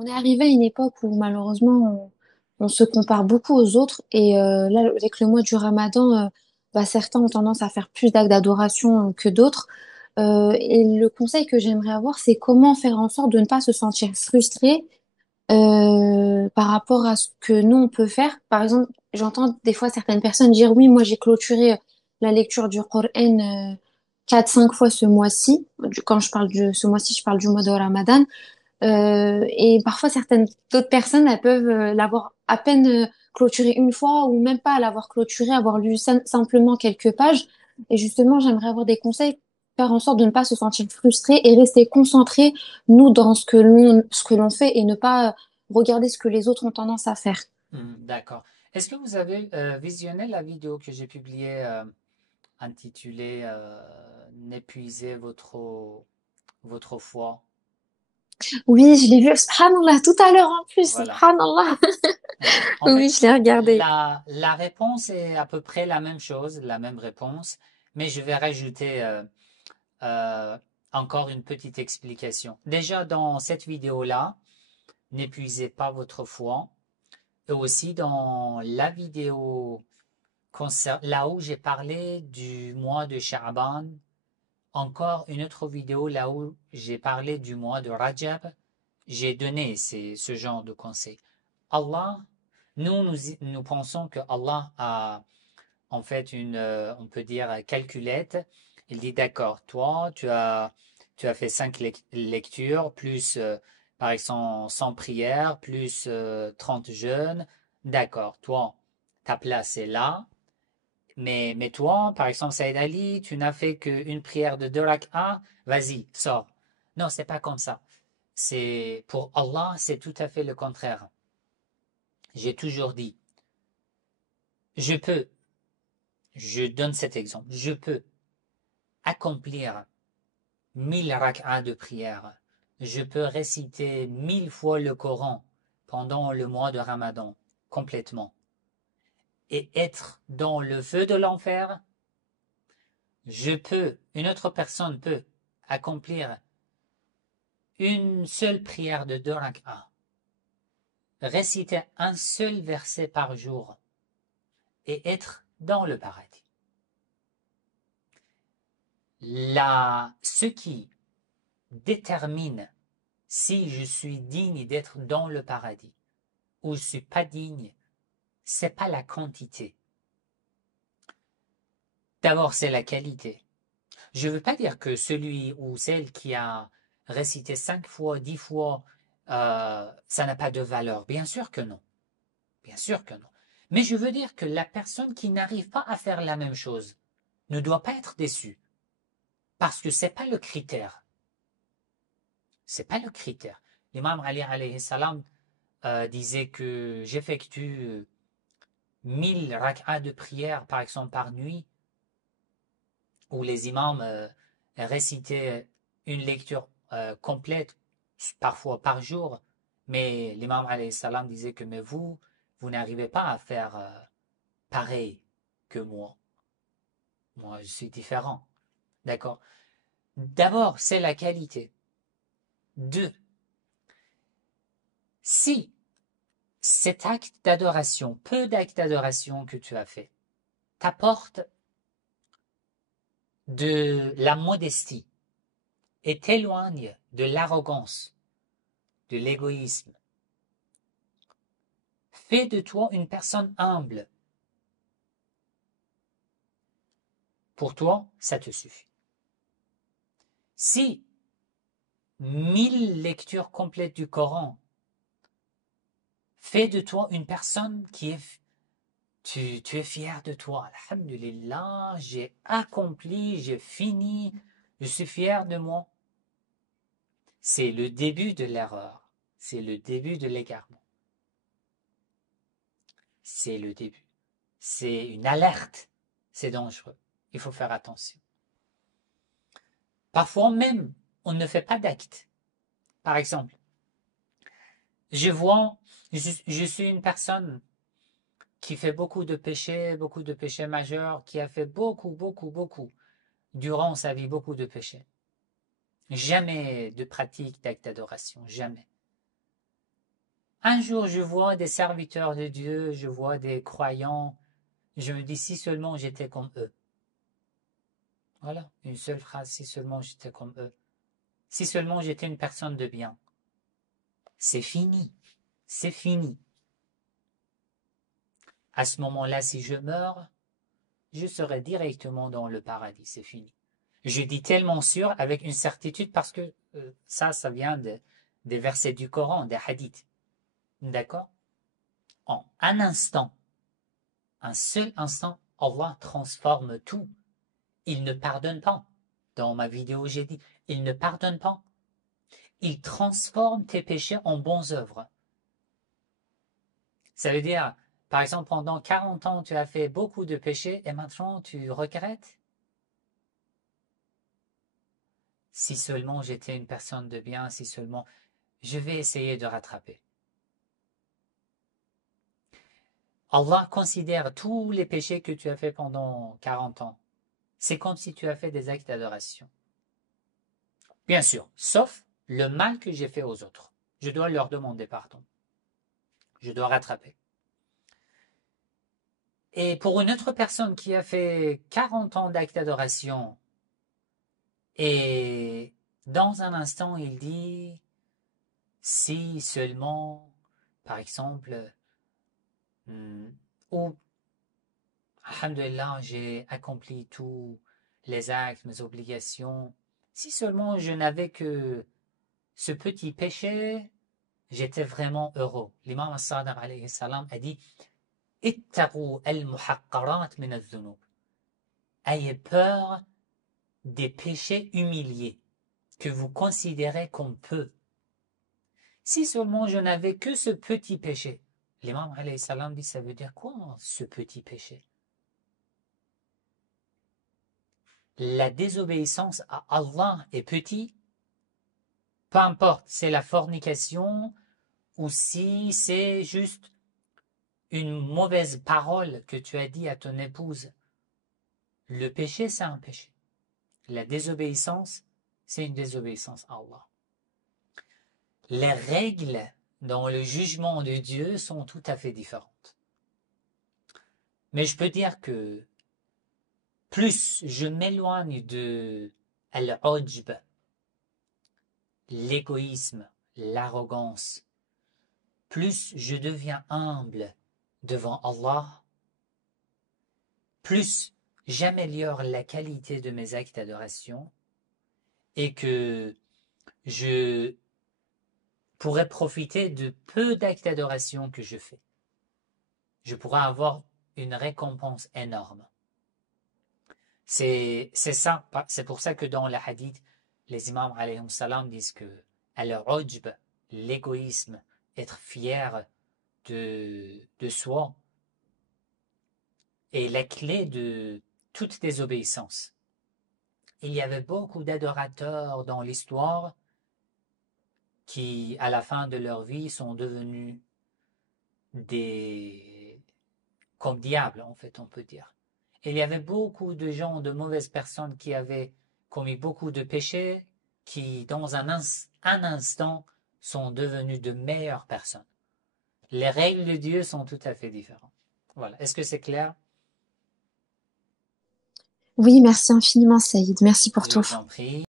On est arrivé à une époque où malheureusement on se compare beaucoup aux autres et là avec le mois du Ramadan, certains ont tendance à faire plus d'actes d'adoration que d'autres. Et le conseil que j'aimerais avoir, c'est comment faire en sorte de ne pas se sentir frustré par rapport à ce que nous on peut faire. Par exemple, j'entends des fois certaines personnes dire oui, moi j'ai clôturé la lecture du Coran 4-5 fois ce mois-ci. Quand je parle de ce mois-ci, je parle du mois de Ramadan. Et parfois, certaines d'autres personnes, elles peuvent l'avoir à peine clôturé une fois ou même pas l'avoir clôturé, avoir lu simplement quelques pages. Et justement, j'aimerais avoir des conseils, faire en sorte de ne pas se sentir frustré et rester concentré, nous, dans ce que l'on fait et ne pas regarder ce que les autres ont tendance à faire. D'accord. Est-ce que vous avez visionné la vidéo que j'ai publiée intitulée N'épuisez votre foi? Oui, je l'ai vu, subhanallah, tout à l'heure en plus, Voilà. subhanallah. En Oui, fait, je l'ai regardé. la réponse est à peu près la même chose, la même réponse, mais je vais rajouter euh, encore une petite explication. Déjà, dans cette vidéo-là, n'épuisez pas votre foi. Et aussi dans la vidéo là où j'ai parlé du mois de Sha'ban, encore une autre vidéo là où j'ai parlé du mois de Rajab, j'ai donné ce genre de conseils. Allah, nous pensons que Allah a en fait on peut dire, calculette. Il dit, d'accord, toi, tu as fait 5 lectures, plus, par exemple, 100 prières, plus 30 jeûnes. D'accord, toi, ta place est là. Mais toi, par exemple, Saïd Ali, tu n'as fait qu'une prière de 2 rak'ah, vas-y, sors. Non, c'est pas comme ça. Pour Allah, c'est tout à fait le contraire. J'ai toujours dit, je peux, je donne cet exemple, je peux accomplir 1000 rak'ahs de prière. Je peux réciter 1000 fois le Coran pendant le mois de Ramadan, complètement. Et être dans le feu de l'enfer, une autre personne peut accomplir une seule prière de 2 rak'ahs, réciter un seul verset par jour et être dans le paradis. Ce qui détermine si je suis digne d'être dans le paradis ou je suis pas digne, c'est pas la quantité. D'abord, c'est la qualité. Je ne veux pas dire que celui ou celle qui a récité 5 fois, 10 fois, ça n'a pas de valeur. Bien sûr que non. Bien sûr que non. Mais je veux dire que la personne qui n'arrive pas à faire la même chose ne doit pas être déçue. Parce que c'est pas le critère. C'est pas le critère. L'imam Ali alayhi salam disait que j'effectue 1000 rak'ahs de prière, par exemple, par nuit, où les imams récitaient une lecture complète, parfois par jour, mais l'imam alayhi salam disait que mais vous n'arrivez pas à faire pareil que moi. Moi, je suis différent. D'accord? D'abord, c'est la qualité. Deux, si cet acte d'adoration, peu d'actes d'adoration que tu as fait, t'apporte de la modestie et t'éloigne de l'arrogance, de l'égoïsme, fais de toi une personne humble. Pour toi, ça te suffit. Si 1000 lectures complètes du Coran fait de toi une personne tu es fier de toi. Alhamdulillah, j'ai accompli, j'ai fini, je suis fier de moi. C'est le début de l'erreur. C'est le début de l'égarement. C'est le début. C'est une alerte. C'est dangereux. Il faut faire attention. Parfois même, on ne fait pas d'acte. Par exemple, je vois, je suis une personne qui fait beaucoup de péchés majeurs, qui a fait beaucoup, beaucoup, beaucoup, durant sa vie, beaucoup de péchés. Jamais de pratique d'acte d'adoration, jamais. Un jour, je vois des serviteurs de Dieu, je vois des croyants, je me dis si seulement j'étais comme eux. Voilà, une seule phrase, si seulement j'étais comme eux. Si seulement j'étais une personne de bien. C'est fini, c'est fini. À ce moment-là, si je meurs, je serai directement dans le paradis, c'est fini. Je dis tellement sûr avec une certitude parce que ça vient des versets du Coran, des hadiths. D'accord? En un instant, un seul instant, Allah transforme tout. Il ne pardonne pas. Dans ma vidéo, j'ai dit, il ne pardonne pas. Il transforme tes péchés en bonnes œuvres. Ça veut dire, par exemple, pendant 40 ans, tu as fait beaucoup de péchés et maintenant tu regrettes. Si seulement j'étais une personne de bien, si seulement je vais essayer de rattraper. Allah considère tous les péchés que tu as fait pendant 40 ans. C'est comme si tu as fait des actes d'adoration. Bien sûr, sauf le mal que j'ai fait aux autres. Je dois leur demander pardon. Je dois rattraper. Et pour une autre personne qui a fait 40 ans d'actes d'adoration, et dans un instant, il dit, si seulement, par exemple, ou alhamdulillah, j'ai accompli tous les actes, mes obligations. Si seulement je n'avais que ce petit péché, j'étais vraiment heureux. L'imam As-Sadiq alayhi salam a dit ittaqu al-muhaqqarat min adh-dhunub. Ayez peur des péchés humiliés que vous considérez comme peu. Si seulement je n'avais que ce petit péché. L'imam alayhi salam dit ça veut dire quoi ce petit péché? La désobéissance à Allah est petit, peu importe, c'est la fornication ou si c'est juste une mauvaise parole que tu as dit à ton épouse. Le péché, c'est un péché. La désobéissance, c'est une désobéissance à Allah. Les règles dans le jugement de Dieu sont tout à fait différentes. Mais je peux dire que plus je m'éloigne de al-ujb, l'égoïsme, l'arrogance, plus je deviens humble devant Allah, plus j'améliore la qualité de mes actes d'adoration et que je pourrais profiter de peu d'actes d'adoration que je fais. Je pourrais avoir une récompense énorme. C'est ça, c'est pour ça que dans le hadith, les imams alayhim salam disent que al-ujb, l'égoïsme, être fier de soi, est la clé de toute désobéissance. Il y avait beaucoup d'adorateurs dans l'histoire qui, à la fin de leur vie, sont devenus des comme diables, en fait, on peut dire. Il y avait beaucoup de gens, de mauvaises personnes qui avaient commis beaucoup de péchés, qui, dans un instant, sont devenus de meilleures personnes. Les règles de Dieu sont tout à fait différentes. Voilà. Est-ce que c'est clair? Oui, merci infiniment, Saïd. Merci pour Je tout. vous en prie.